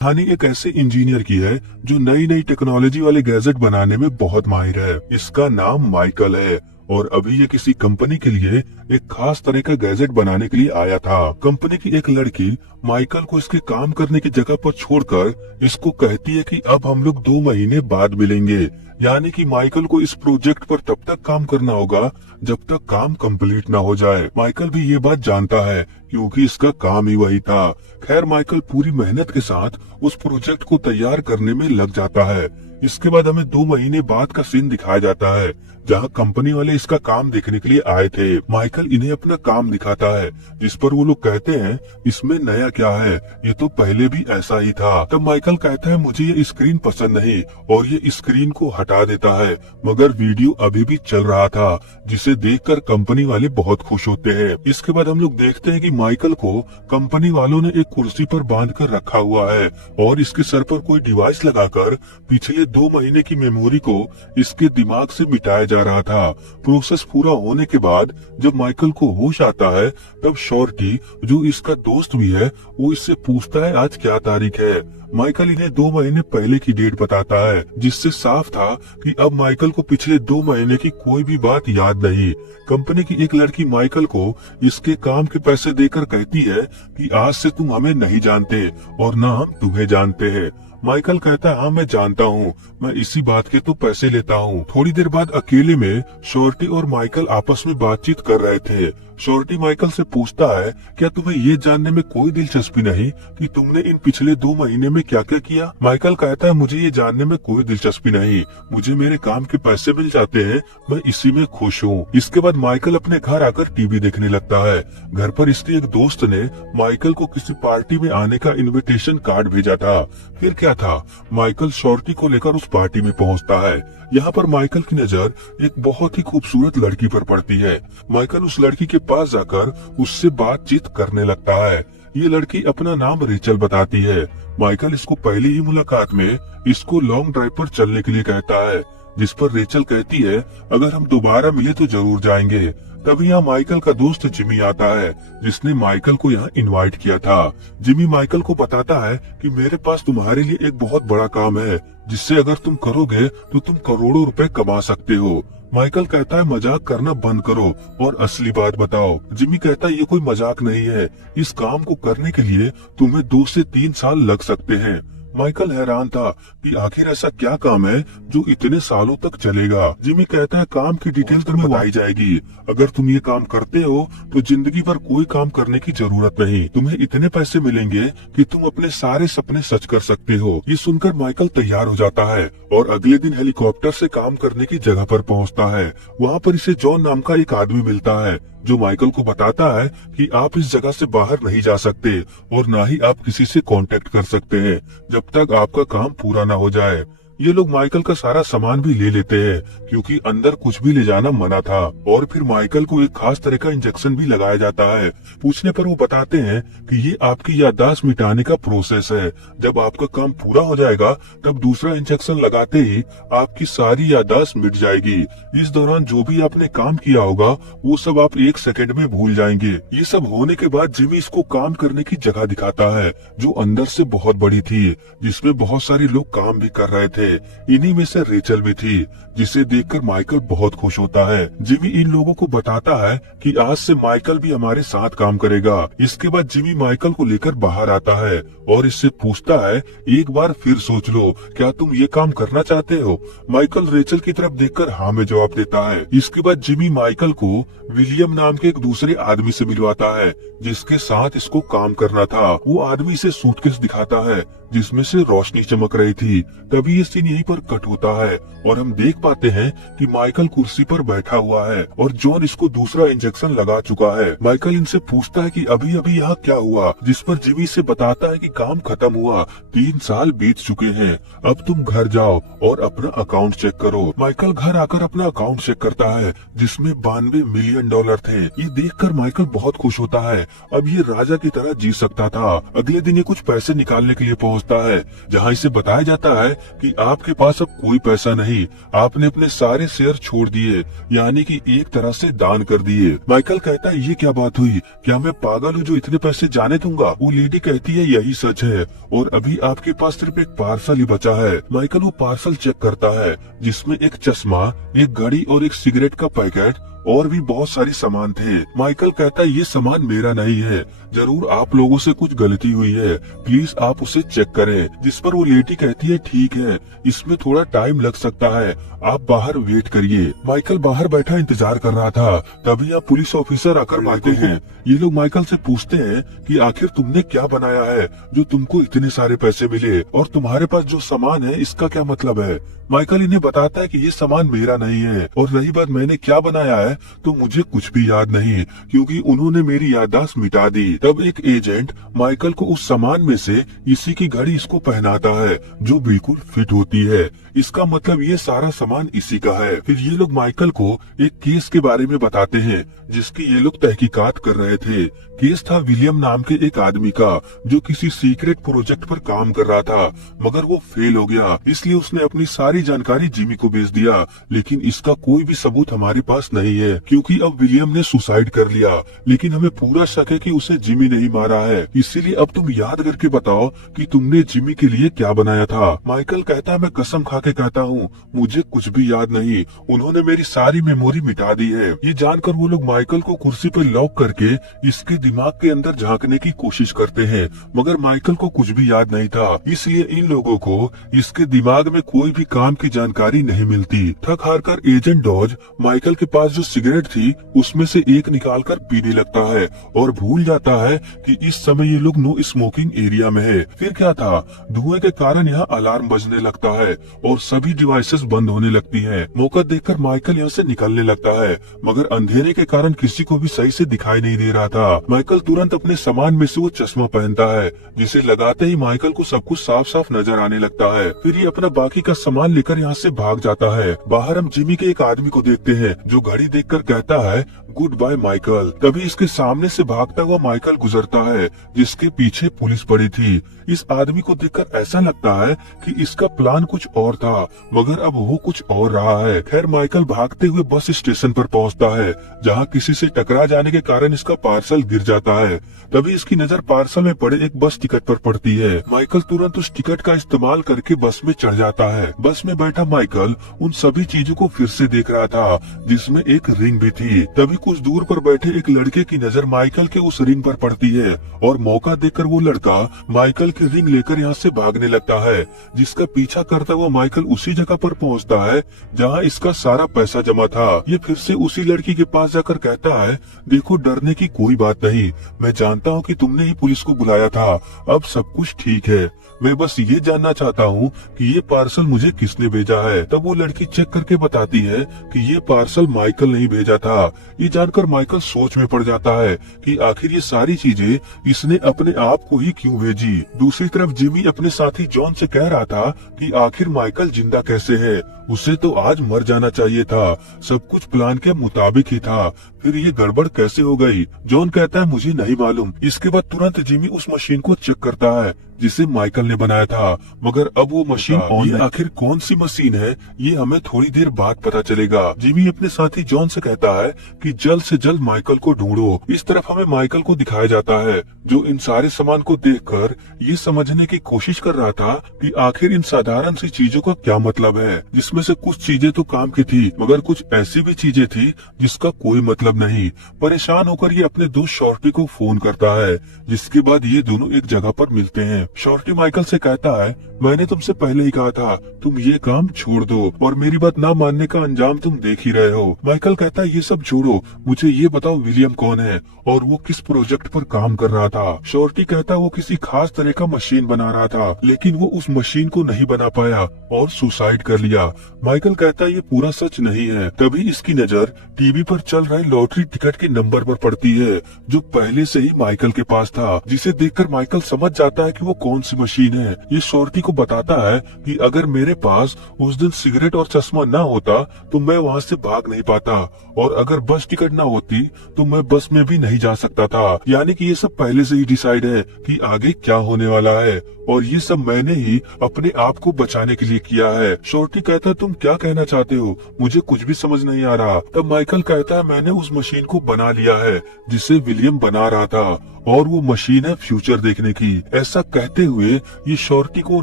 कहानी एक ऐसे इंजीनियर की है जो नई नई टेक्नोलॉजी वाले गैजेट बनाने में बहुत माहिर है। इसका नाम माइकल है और अभी ये किसी कंपनी के लिए एक खास तरह का गैजेट बनाने के लिए आया था। कंपनी की एक लड़की माइकल को इसके काम करने की जगह पर छोड़कर इसको कहती है कि अब हम लोग 2 महीने बाद मिलेंगे। यानी कि माइकल को इस प्रोजेक्ट पर तब तक काम करना होगा जब तक काम कंप्लीट ना हो जाए। माइकल भी ये बात जानता है क्योंकि इसका काम ही वही था। खैर, माइकल पूरी मेहनत के साथ उस प्रोजेक्ट को तैयार करने में लग जाता है। इसके बाद हमें 2 महीने बाद का सीन दिखाया जाता है जहां कंपनी वाले इसका काम देखने के लिए आए थे। माइकल इन्हें अपना काम दिखाता है जिस पर वो लोग कहते हैं इसमें नया क्या है, ये तो पहले भी ऐसा ही था। तब माइकल कहता है मुझे ये स्क्रीन पसंद नहीं और ये स्क्रीन को हटा देता है, मगर वीडियो अभी भी चल रहा था जिसे देखकर कंपनी वाले बहुत खुश होते हैं। इसके बाद हम लोग देखते हैं कि माइकल को कंपनी वालों ने एक कुर्सी पर बांध कर रखा हुआ है और इसके सर पर कोई डिवाइस लगाकर पिछले 2 महीने की मेमोरी को इसके दिमाग से मिटाया जा रहा था। प्रोसेस पूरा होने के बाद जब माइकल को होश आता है तब शॉर्टी, जो इसका दोस्त भी है, वो इससे पूछता है आज क्या तारीख है। माइकल इन्हें 2 महीने पहले की डेट बताता है जिससे साफ था कि अब माइकल को पिछले 2 महीने की कोई भी बात याद नहीं। कंपनी की एक लड़की माइकल को इसके काम के पैसे देकर कहती है कि आज से तुम हमें नहीं जानते और न हम तुम्हें जानते हैं। माइकल कहता है हाँ मैं जानता हूँ, मैं इसी बात के तो पैसे लेता हूँ। थोड़ी देर बाद अकेले में शॉर्टी और माइकल आपस में बातचीत कर रहे थे। शॉर्टी माइकल से पूछता है क्या तुम्हें ये जानने में कोई दिलचस्पी नहीं कि तुमने इन पिछले 2 महीने में क्या क्या किया। माइकल कहता है मुझे ये जानने में कोई दिलचस्पी नहीं, मुझे मेरे काम के पैसे मिल जाते हैं, मैं इसी में खुश हूँ। इसके बाद माइकल अपने घर आकर टीवी देखने लगता है। घर पर इसके एक दोस्त ने माइकल को किसी पार्टी में आने का इन्विटेशन कार्ड भेजा था। फिर क्या था, माइकल शॉर्टी को लेकर उस पार्टी में पहुंचता है। यहाँ पर माइकल की नजर एक बहुत ही खूबसूरत लड़की पर पड़ती है। माइकल उस लड़की के पास जाकर उससे बातचीत करने लगता है। ये लड़की अपना नाम रेचल बताती है। माइकल इसको पहली ही मुलाकात में इसको लॉन्ग ड्राइव पर चलने के लिए कहता है, जिस पर रेचल कहती है अगर हम दोबारा मिले तो जरूर जाएंगे। तभी यहाँ माइकल का दोस्त जिमी आता है जिसने माइकल को यहाँ इनवाइट किया था। जिमी माइकल को बताता है कि मेरे पास तुम्हारे लिए एक बहुत बड़ा काम है जिससे अगर तुम करोगे तो तुम करोड़ों रुपए कमा सकते हो। माइकल कहता है मजाक करना बंद करो और असली बात बताओ। जिमी कहता है ये कोई मजाक नहीं है, इस काम को करने के लिए तुम्हें 2 से 3 साल लग सकते हैं। माइकल हैरान था कि आखिर ऐसा क्या काम है जो इतने सालों तक चलेगा। जिमी कहता है काम की डिटेल तुम्हें बताई जाएगी, अगर तुम ये काम करते हो तो जिंदगी भर कोई काम करने की जरूरत नहीं, तुम्हें इतने पैसे मिलेंगे कि तुम अपने सारे सपने सच कर सकते हो। ये सुनकर माइकल तैयार हो जाता है और अगले दिन हेलीकॉप्टर से काम करने की जगह पर पहुंचता है। वहाँ पर इसे जॉन नाम का एक आदमी मिलता है जो माइकल को बताता है कि आप इस जगह से बाहर नहीं जा सकते और ना ही आप किसी से कांटेक्ट कर सकते हैं जब तक आपका काम पूरा ना हो जाए। ये लोग माइकल का सारा सामान भी ले लेते हैं क्योंकि अंदर कुछ भी ले जाना मना था। और फिर माइकल को एक खास तरह का इंजेक्शन भी लगाया जाता है। पूछने पर वो बताते हैं कि ये आपकी याददाश्त मिटाने का प्रोसेस है, जब आपका काम पूरा हो जाएगा तब दूसरा इंजेक्शन लगाते ही आपकी सारी याददाश्त मिट जाएगी। इस दौरान जो भी आपने काम किया होगा वो सब आप 1 सेकंड में भूल जाएंगे। ये सब होने के बाद जिमी इसको काम करने की जगह दिखाता है जो अंदर से बहुत बड़ी थी, जिसमें बहुत सारे लोग काम भी कर रहे थे। इन्हीं में से रेचल भी थी, जिसे देखकर माइकल बहुत खुश होता है। जिमी इन लोगों को बताता है कि आज से माइकल भी हमारे साथ काम करेगा। इसके बाद जिमी माइकल को लेकर बाहर आता है और इससे पूछता है एक बार फिर सोच लो, क्या तुम ये काम करना चाहते हो। माइकल रेचल की तरफ देखकर हाँ में जवाब देता है। इसके बाद जिमी माइकल को विलियम नाम के एक दूसरे आदमी से मिलवाता है जिसके साथ इसको काम करना था। वो आदमी इसे सूटकेस दिखाता है जिसमें से रोशनी चमक रही थी। तभी ये सीन यहीं पर कट होता है और हम देख पाते हैं कि माइकल कुर्सी पर बैठा हुआ है और जॉन इसको दूसरा इंजेक्शन लगा चुका है। माइकल इनसे पूछता है कि अभी अभी यहाँ क्या हुआ, जिस पर जिमी से बताता है कि काम खत्म हुआ, 3 साल बीत चुके हैं, अब तुम घर जाओ और अपना अकाउंट चेक करो। माइकल घर आकर अपना अकाउंट चेक करता है जिसमें $92 मिलियन थे। ये देखकर माइकल बहुत खुश होता है, अब ये राजा की तरह जी सकता था। अगले दिन ये कुछ पैसे निकालने के लिए पहुँचता है जहाँ इसे बताया जाता है कि आपके पास अब कोई पैसा नहीं, आपने अपने सारे शेयर छोड़ दिए, यानी कि एक तरह से दान कर दिए। माइकल कहता है ये क्या बात हुई, क्या मैं पागल हूँ जो इतने पैसे जाने दूंगा? वो लेडी कहती है यही सच है और अभी आपके पास सिर्फ एक पार्सल ही बचा है। माइकल वो पार्सल चेक करता है जिसमें एक चश्मा, एक घड़ी और एक सिगरेट का पैकेट और भी बहुत सारी सामान थे। माइकल कहता है ये सामान मेरा नहीं है, जरूर आप लोगों से कुछ गलती हुई है, प्लीज आप उसे चेक करें। जिस पर वो लेडी कहती है ठीक है, इसमें थोड़ा टाइम लग सकता है, आप बाहर वेट करिए। माइकल बाहर बैठा इंतजार कर रहा था, तभी यहाँ पुलिस ऑफिसर आकर आते हैं। ये लोग माइकल से पूछते हैं कि आखिर तुमने क्या बनाया है जो तुमको इतने सारे पैसे मिले, और तुम्हारे पास जो सामान है इसका क्या मतलब है? माइकल इन्हें बताता है कि ये सामान मेरा नहीं है, और रही बात मैंने क्या बनाया है तो मुझे कुछ भी याद नहीं, क्योंकि उन्होंने मेरी याददाश्त मिटा दी। तब एक एजेंट माइकल को उस सामान में से इसी की घड़ी इसको पहनाता है जो बिल्कुल फिट होती है। इसका मतलब ये सारा सामान इसी का है। फिर ये लोग माइकल को एक केस के बारे में बताते हैं जिसकी ये लोग तहकीकात कर रहे थे। केस था विलियम नाम के एक आदमी का जो किसी सीक्रेट प्रोजेक्ट पर काम कर रहा था, मगर वो फेल हो गया, इसलिए उसने अपनी सारी जानकारी जिमी को भेज दिया। लेकिन इसका कोई भी सबूत हमारे पास नहीं है, क्योंकि अब विलियम ने सुसाइड कर लिया, लेकिन हमें पूरा शक है कि उसे जिमी नहीं मारा है। इसीलिए अब तुम याद करके बताओ कि तुमने जिमी के लिए क्या बनाया था। माइकल कहता है मैं कसम खा के कहता हूँ मुझे कुछ भी याद नहीं, उन्होंने मेरी सारी मेमोरी मिटा दी है। ये जानकर वो लोग माइकल को कुर्सी पर लॉक करके इसके दिमाग के अंदर झांकने की कोशिश करते हैं, मगर माइकल को कुछ भी याद नहीं था, इसलिए इन लोगों को इसके दिमाग में कोई भी काम की जानकारी नहीं मिलती। थक हार कर एजेंट डॉज माइकल के पास जो सिगरेट थी उसमें से एक निकालकर पीने लगता है और भूल जाता है कि इस समय ये लोग नो स्मोकिंग एरिया में है। फिर क्या था, धुएं के कारण यहाँ अलार्म बजने लगता है और सभी डिवाइसेस बंद होने लगती हैं। मौका देखकर माइकल यहाँ से निकलने लगता है, मगर अंधेरे के कारण किसी को भी सही से दिखाई नहीं दे रहा था। माइकल तुरंत अपने सामान में से वो चश्मा पहनता है, जिसे लगाते ही माइकल को सब कुछ साफ साफ नजर आने लगता है। फिर ये अपना बाकी का सामान लेकर यहाँ से भाग जाता है। बाहर हम जिमी के एक आदमी को देखते हैं जो घड़ी देखकर कहता है गुड बाय माइकल। तभी इसके सामने से भागता हुआ माइकल गुजरता है जिसके पीछे पुलिस पड़ी थी। इस आदमी को देखकर ऐसा लगता है कि इसका प्लान कुछ और था, मगर अब वो कुछ और रहा है। खैर माइकल भागते हुए बस स्टेशन पर पहुंचता है, जहां किसी से टकरा जाने के कारण इसका पार्सल गिर जाता है। तभी इसकी नजर पार्सल में पड़े एक बस टिकट पर पड़ती है। माइकल तुरंत उस टिकट का इस्तेमाल करके बस में चढ़ जाता है। बस में बैठा माइकल उन सभी चीजों को फिर से देख रहा था, जिसमें एक रिंग भी थी। तभी कुछ दूर पर बैठे एक लड़के की नजर माइकल के उस रिंग पर पड़ती है और मौका देखकर वो लड़का माइकल की रिंग लेकर यहाँ से भागने लगता है, जिसका पीछा करता हुआ माइकल उसी जगह पर पहुँचता है जहाँ इसका सारा पैसा जमा था। ये फिर से उसी लड़की के पास जाकर कहता है देखो डरने की कोई बात नहीं, मैं जानता हूँ कि तुमने ही पुलिस को बुलाया था, अब सब कुछ ठीक है, मैं बस ये जानना चाहता हूँ कि ये पार्सल मुझे किसने भेजा है। तब वो लड़की चेक करके बताती है कि ये पार्सल माइकल ने ही भेजा था। ये जानकर माइकल सोच में पड़ जाता है कि आखिर ये सारी चीजें इसने अपने आप को ही क्यों भेजी। दूसरी तरफ जिमी अपने साथी जॉन से कह रहा था कि आखिर माइकल जिंदा कैसे है, उसे तो आज मर जाना चाहिए था, सब कुछ प्लान के मुताबिक ही था, फिर ये गड़बड़ कैसे हो गई। जॉन कहता है मुझे नहीं मालूम। इसके बाद तुरंत जिमी उस मशीन को चेक करता है जिसे माइकल ने बनाया था, मगर अब वो मशीन ऑन है। आखिर कौन सी मशीन है ये हमें थोड़ी देर बाद पता चलेगा। जिमी अपने साथी जॉन से कहता है कि जल्द से जल्द माइकल को ढूंढो। इस तरफ हमें माइकल को दिखाया जाता है जो इन सारे सामान को देखकर ये समझने की कोशिश कर रहा था कि आखिर इन साधारण सी चीजों का क्या मतलब है, जिसमें से कुछ चीजें तो काम की थी मगर कुछ ऐसी भी चीजें थी जिसका कोई मतलब नहीं। परेशान होकर ये अपने दोस्त शॉर्टी को फोन करता है, जिसके बाद ये दोनों एक जगह पर मिलते हैं। शॉर्टी माइकल से कहता है मैंने तुमसे पहले ही कहा था तुम ये काम छोड़ दो और मेरी बात ना मानने का अंजाम तुम देख ही रहे हो। माइकल कहता है ये सब छोड़ो, मुझे ये बताओ विलियम कौन है और वो किस प्रोजेक्ट पर काम कर रहा था। शॉर्टी कहता है वो किसी खास तरह का मशीन बना रहा था, लेकिन वो उस मशीन को नहीं बना पाया और सुसाइड कर लिया। माइकल कहता है ये पूरा सच नहीं है। तभी इसकी नजर टीवी पर चल रहे लॉटरी टिकट के नंबर पर पड़ती है जो पहले से ही माइकल के पास था, जिसे देखकर माइकल समझ जाता है कि वो कौन सी मशीन है। ये शॉर्टी को बताता है कि अगर मेरे पास उस दिन सिगरेट और चश्मा ना होता तो मैं वहाँ से भाग नहीं पाता, और अगर बस टिकट ना होती तो मैं बस में भी नहीं जा सकता था। यानी कि ये सब पहले से ही डिसाइड है कि आगे क्या होने वाला है, और ये सब मैंने ही अपने आप को बचाने के लिए किया है। शॉर्टी कहता है तुम क्या कहना चाहते हो, मुझे कुछ भी समझ नहीं आ रहा। तब माइकल कहता है मैंने उस मशीन को बना लिया है जिसे विलियम बना रहा था, और वो मशीन है फ्यूचर देखने की। ऐसा कहते हुए ये शॉर्टी को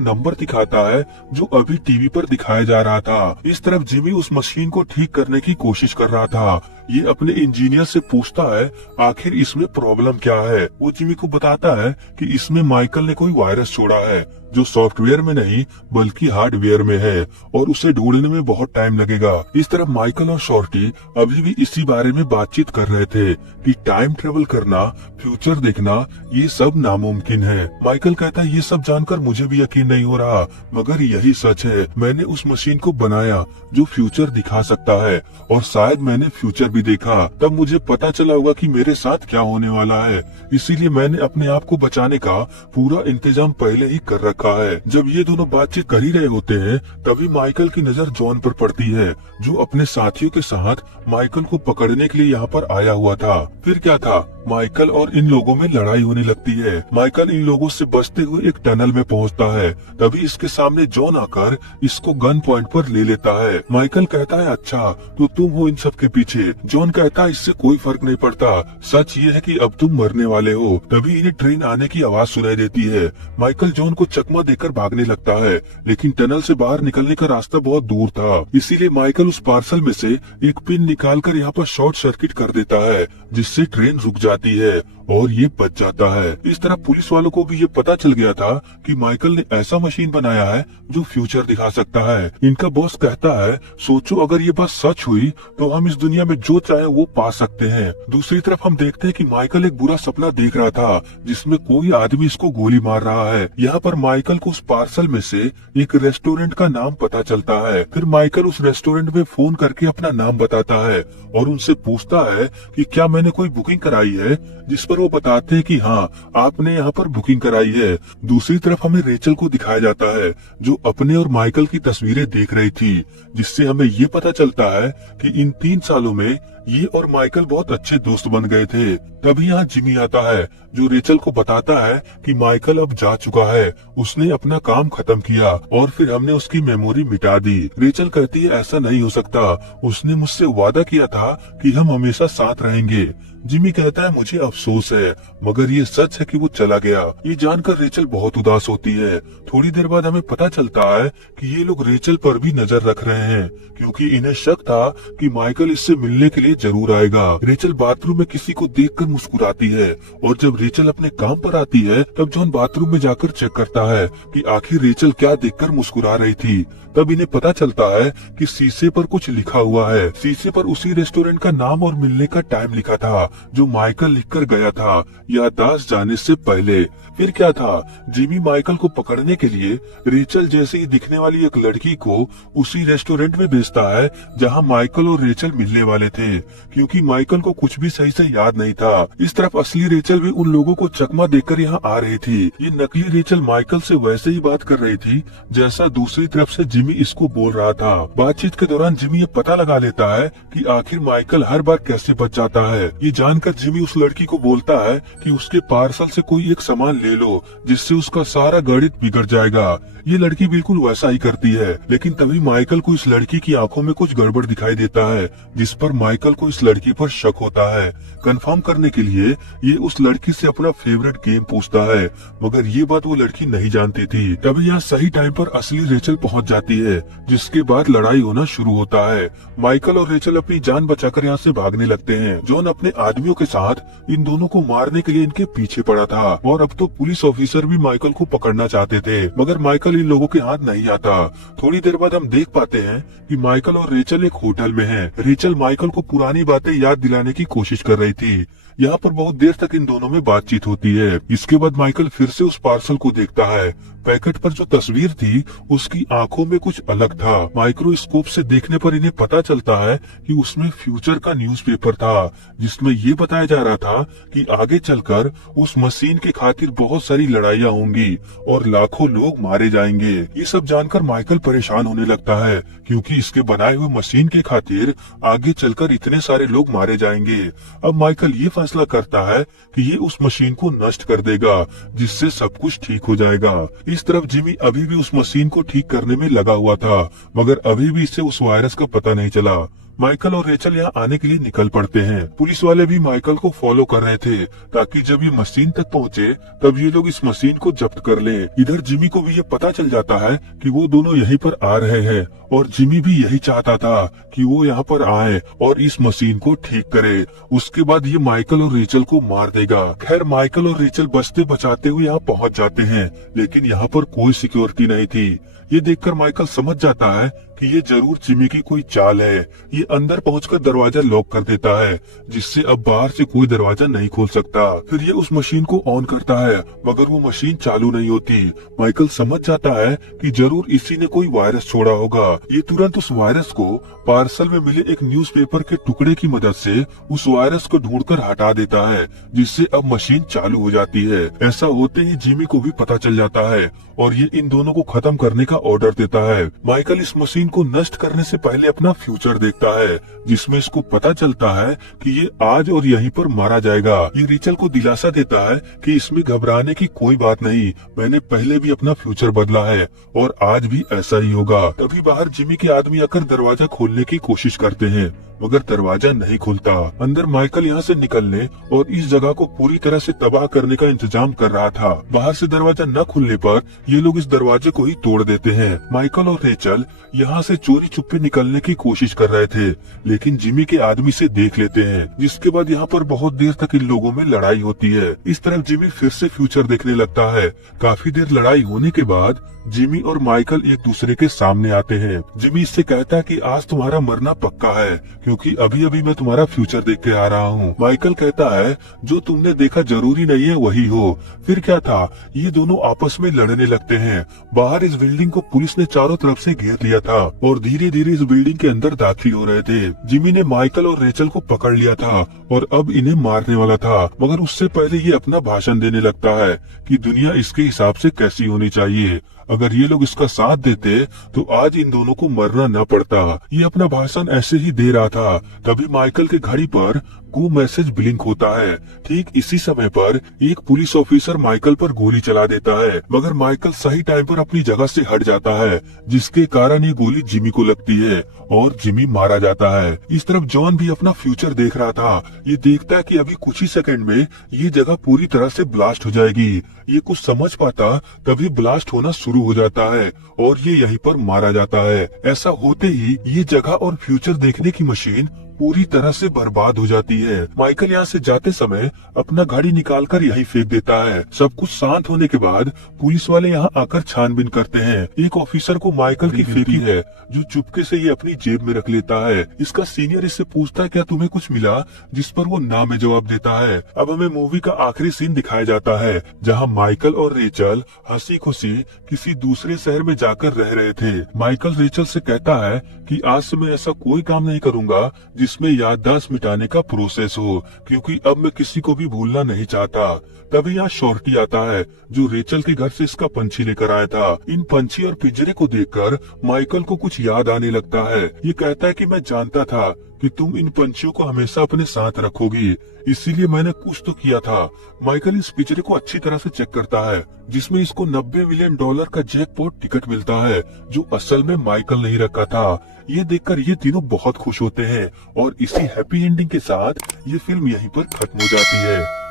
नंबर दिखाता है जो अभी टीवी पर दिखाया जा रहा था। इस तरफ जिमी उस मशीन को ठीक करने की कोशिश कर रहा था। ये अपने इंजीनियर से पूछता है आखिर इसमें प्रॉब्लम क्या है। वो जिमी को बताता है कि इसमें माइकल ने कोई वायरस छोड़ा है जो सॉफ्टवेयर में नहीं बल्कि हार्डवेयर में है, और उसे ढूंढने में बहुत टाइम लगेगा। इस तरफ माइकल और शॉर्टी अभी भी इसी बारे में बातचीत कर रहे थे कि टाइम ट्रेवल करना, फ्यूचर देखना, ये सब नामुमकिन है। माइकल कहता है ये सब जानकर मुझे भी यकीन नहीं हो रहा, मगर यही सच है। मैंने उस मशीन को बनाया जो फ्यूचर दिखा सकता है, और शायद मैंने फ्यूचर भी देखा, तब मुझे पता चला होगा कि मेरे साथ क्या होने वाला है। इसीलिए मैंने अपने आप को बचाने का पूरा इंतजाम पहले ही कर रखा है। जब ये दोनों बातचीत कर ही रहे होते हैं तभी माइकल की नजर जॉन पर पड़ती है, जो अपने साथियों के साथ माइकल को पकड़ने के लिए यहाँ पर आया हुआ था। फिर क्या था, माइकल और इन लोगों में लड़ाई होने लगती है। माइकल इन लोगों से बचते हुए एक टनल में पहुंचता है, तभी इसके सामने जॉन आकर इसको गन पॉइंट पर ले लेता है। माइकल कहता है अच्छा तो तुम हो इन सब के पीछे। जॉन कहता है इससे कोई फर्क नहीं पड़ता, सच ये है कि अब तुम मरने वाले हो। तभी इन्हें ट्रेन आने की आवाज सुनाई देती है। माइकल जॉन को चकमा देकर भागने लगता है, लेकिन टनल से बाहर निकलने का रास्ता बहुत दूर था, इसीलिए माइकल उस पार्सल में से एक पिन निकालकर यहाँ पर शॉर्ट सर्किट कर देता है, जिससे ट्रेन रुक जाती है और ये बच जाता है। इस तरह पुलिस वालों को भी ये पता चल गया था कि माइकल ने ऐसा मशीन बनाया है जो फ्यूचर दिखा सकता है। इनका बॉस कहता है सोचो अगर ये बात सच हुई तो हम इस दुनिया में जो चाहे वो पा सकते हैं। दूसरी तरफ हम देखते हैं कि माइकल एक बुरा सपना देख रहा था जिसमें कोई आदमी इसको गोली मार रहा है। यहाँ पर माइकल को उस पार्सल में से एक रेस्टोरेंट का नाम पता चलता है। फिर माइकल उस रेस्टोरेंट में फोन करके अपना नाम बताता है और उनसे पूछता है कि क्या मैंने कोई बुकिंग कराई है, जिस पर वो बताते हैं कि हाँ आपने यहाँ पर बुकिंग कराई है। दूसरी तरफ हमें रेचल को दिखाया जाता है जो अपने और माइकल की तस्वीरें देख रही थी, जिससे हमें ये पता चलता है कि इन 3 सालों में ये और माइकल बहुत अच्छे दोस्त बन गए थे। तभी यहाँ जिमी आता है जो रेचल को बताता है कि माइकल अब जा चुका है, उसने अपना काम खत्म किया और फिर हमने उसकी मेमोरी मिटा दी। रेचल कहती है ऐसा नहीं हो सकता, उसने मुझसे वादा किया था कि हम हमेशा साथ रहेंगे। जिमी कहता है मुझे अफसोस है मगर ये सच है कि वो चला गया। ये जानकर रेचल बहुत उदास होती है। थोड़ी देर बाद हमें पता चलता है कि ये लोग रेचल पर भी नजर रख रहे हैं, क्योंकि इन्हें शक था कि माइकल इससे मिलने के लिए जरूर आएगा। रेचल बाथरूम में किसी को देखकर मुस्कुराती है और जब रेचल अपने काम पर आती है तब जॉन बाथरूम में जाकर चेक करता है कि आखिर रेचल क्या देखकर मुस्कुरा रही थी। तब इन्हें पता चलता है कि शीशे पर कुछ लिखा हुआ है। शीशे पर उसी रेस्टोरेंट का नाम और मिलने का टाइम लिखा था जो माइकल लिखकर गया था याददाश्त जाने से पहले। फिर क्या था, जिमी माइकल को पकड़ने के लिए रेचल जैसे ही दिखने वाली एक लड़की को उसी रेस्टोरेंट में भेजता है जहां माइकल और रेचल मिलने वाले थे, क्योंकि माइकल को कुछ भी सही से याद नहीं था। इस तरफ असली रेचल भी उन लोगों को चकमा देकर यहाँ आ रही थी। ये नकली रेचल माइकल से वैसे ही बात कर रही थी जैसा दूसरी तरफ से जिमी इसको बोल रहा था। बातचीत के दौरान जिमी ये पता लगा लेता है कि आखिर माइकल हर बार कैसे बच जाता है। ये जानकर जिमी उस लड़की को बोलता है कि उसके पार्सल से कोई एक सामान ले लो जिससे उसका सारा गणित बिगड़ जाएगा। ये लड़की बिल्कुल वैसा ही करती है, लेकिन तभी माइकल को इस लड़की की आंखों में कुछ गड़बड़ दिखाई देता है, जिस पर माइकल को इस लड़की पर शक होता है। कंफर्म करने के लिए ये उस लड़की से अपना फेवरेट गेम पूछता है, मगर ये बात वो लड़की नहीं जानती थी। तभी यहाँ सही टाइम पर असली रेचल पहुँच जाती है, जिसके बाद लड़ाई होना शुरू होता है। माइकल और रेचल अपनी जान बचाकर यहाँ से भागने लगते हैं। जॉन अपने आदमियों के साथ इन दोनों को मारने के लिए इनके पीछे पड़ा था और अब तो पुलिस ऑफिसर भी माइकल को पकड़ना चाहते थे, मगर माइकल इन लोगों के हाथ नहीं आता। थोड़ी देर बाद हम देख पाते हैं कि माइकल और रेचल एक होटल में हैं। रेचल माइकल को पुरानी बातें याद दिलाने की कोशिश कर रही थी। यहाँ पर बहुत देर तक इन दोनों में बातचीत होती है। इसके बाद माइकल फिर से उस पार्सल को देखता है। पैकेट पर जो तस्वीर थी उसकी आंखों में कुछ अलग था। माइक्रोस्कोप से देखने पर इन्हें पता चलता है कि उसमें फ्यूचर का न्यूज़पेपर था, जिसमें ये बताया जा रहा था कि आगे चलकर उस मशीन के खातिर बहुत सारी लड़ाइयाँ होंगी और लाखों लोग मारे जाएंगे। ये सब जानकर माइकल परेशान होने लगता है, क्योंकि इसके बनाए हुए मशीन के खातिर आगे चलकर इतने सारे लोग मारे जाएंगे। अब माइकल ये फैसला करता है कि ये उस मशीन को नष्ट कर देगा, जिससे सब कुछ ठीक हो जाएगा। इस तरफ जिमी अभी भी उस मशीन को ठीक करने में लगा हुआ था, मगर अभी भी इसे उस वायरस का पता नहीं चला। माइकल और रेचल यहाँ आने के लिए निकल पड़ते हैं। पुलिस वाले भी माइकल को फॉलो कर रहे थे, ताकि जब ये मशीन तक पहुँचे तब ये लोग इस मशीन को जब्त कर लें। इधर जिमी को भी ये पता चल जाता है कि वो दोनों यहीं पर आ रहे हैं, और जिमी भी यही चाहता था कि वो यहाँ पर आए और इस मशीन को ठीक करे। उसके बाद ये माइकल और रेचल को मार देगा। खैर, माइकल और रेचल बचते बचाते हुए यहाँ पहुँच जाते हैं, लेकिन यहाँ पर कोई सिक्योरिटी नहीं थी। ये देखकर माइकल समझ जाता है कि ये जरूर जिमी की कोई चाल है। ये अंदर पहुंचकर दरवाजा लॉक कर देता है, जिससे अब बाहर से कोई दरवाजा नहीं खोल सकता। फिर ये उस मशीन को ऑन करता है, मगर वो मशीन चालू नहीं होती। माइकल समझ जाता है कि जरूर इसी ने कोई वायरस छोड़ा होगा। ये तुरंत उस वायरस को पार्सल में मिले एक न्यूज़पेपर के टुकड़े की मदद से उस वायरस को ढूंढकर हटा देता है, जिससे अब मशीन चालू हो जाती है। ऐसा होते ही जिमी को भी पता चल जाता है और ये इन दोनों को खत्म करने का ऑर्डर देता है। माइकल इस मशीन को नष्ट करने से पहले अपना फ्यूचर देखता है, जिसमें इसको पता चलता है कि ये आज और यहीं पर मारा जाएगा। ये रेचल को दिलासा देता है कि इसमें घबराने की कोई बात नहीं, मैंने पहले भी अपना फ्यूचर बदला है और आज भी ऐसा ही होगा। तभी बाहर जिमी के आदमी आकर दरवाजा खोलने की कोशिश करते हैं, मगर दरवाजा नहीं खुलता। अंदर माइकल यहाँ से निकलने और इस जगह को पूरी तरह से तबाह करने का इंतजाम कर रहा था। बाहर से दरवाजा न खुलने पर ये लोग इस दरवाजे को ही तोड़ देते हैं। माइकल और रेचल यहाँ से चोरी छुपे निकलने की कोशिश कर रहे थे, लेकिन जिमी के आदमी से देख लेते हैं, जिसके बाद यहाँ पर बहुत देर तक इन लोगों में लड़ाई होती है। इस तरफ जिमी फिर से फ्यूचर देखने लगता है। काफी देर लड़ाई होने के बाद जिमी और माइकल एक दूसरे के सामने आते हैं। जिमी इससे कहता है कि आज तुम्हारा मरना पक्का है, क्योंकि अभी अभी मैं तुम्हारा फ्यूचर देख के आ रहा हूँ। माइकल कहता है जो तुमने देखा जरूरी नहीं है वही हो। फिर क्या था, ये दोनों आपस में लड़ने लगते हैं। बाहर इस बिल्डिंग को पुलिस ने चारों तरफ से घेर लिया था और धीरे धीरे इस बिल्डिंग के अंदर दाखिल हो रहे थे। जिमी ने माइकल और रेचल को पकड़ लिया था और अब इन्हें मारने वाला था, मगर उससे पहले ये अपना भाषण देने लगता है कि दुनिया इसके हिसाब से कैसी होनी चाहिए। अगर ये लोग इसका साथ देते तो आज इन दोनों को मरना न पड़ता। ये अपना भाषण ऐसे ही दे रहा था, तभी माइकल के घड़ी पर गो मैसेज ब्लिंक होता है। ठीक इसी समय पर एक पुलिस ऑफिसर माइकल पर गोली चला देता है, मगर माइकल सही टाइम पर अपनी जगह से हट जाता है, जिसके कारण ये गोली जिमी को लगती है और जिमी मारा जाता है। इस तरफ जॉन भी अपना फ्यूचर देख रहा था। ये देखता है कि अभी कुछ ही सेकंड में ये जगह पूरी तरह से ब्लास्ट हो जाएगी। ये कुछ समझ पाता तभी ब्लास्ट होना शुरू हो जाता है और ये यहीं पर मारा जाता है। ऐसा होते ही ये जगह और फ्यूचर देखने की मशीन पूरी तरह से बर्बाद हो जाती है। माइकल यहाँ से जाते समय अपना घड़ी निकालकर यहीं फेंक देता है। सब कुछ शांत होने के बाद पुलिस वाले यहाँ आकर छानबीन करते हैं। एक ऑफिसर को माइकल की फेंकी है, जो चुपके से ये अपनी जेब में रख लेता है। इसका सीनियर इससे पूछता है क्या तुम्हें कुछ मिला, जिस पर वो ना में जवाब देता है। अब हमें मूवी का आखिरी सीन दिखाया जाता है, जहाँ माइकल और रेचल हंसी खुशी किसी दूसरे शहर में जाकर रह रहे थे। माइकल रेचल से कहता है कि आज से मैं ऐसा कोई काम नहीं करूँगा जिसमें याददाश्त मिटाने का प्रोसेस हो, क्योंकि अब मैं किसी को भी भूलना नहीं चाहता। तभी यहाँ शॉर्टी आता है, जो रेचल के घर से इसका पंछी लेकर आया था। इन पंछी और पिंजरे को देखकर माइकल को कुछ याद आने लगता है। ये कहता है कि मैं जानता था कि तुम इन पंछियों को हमेशा अपने साथ रखोगी, इसीलिए मैंने कुछ तो किया था। माइकल इस पिंजरे को अच्छी तरह से चेक करता है, जिसमें इसको $90 मिलियन का जैकपॉट टिकट मिलता है, जो असल में माइकल नहीं रखा था। ये देखकर ये तीनों बहुत खुश होते हैं और इसी हैप्पी एंडिंग के साथ ये फिल्म यहीं पर खत्म हो जाती है।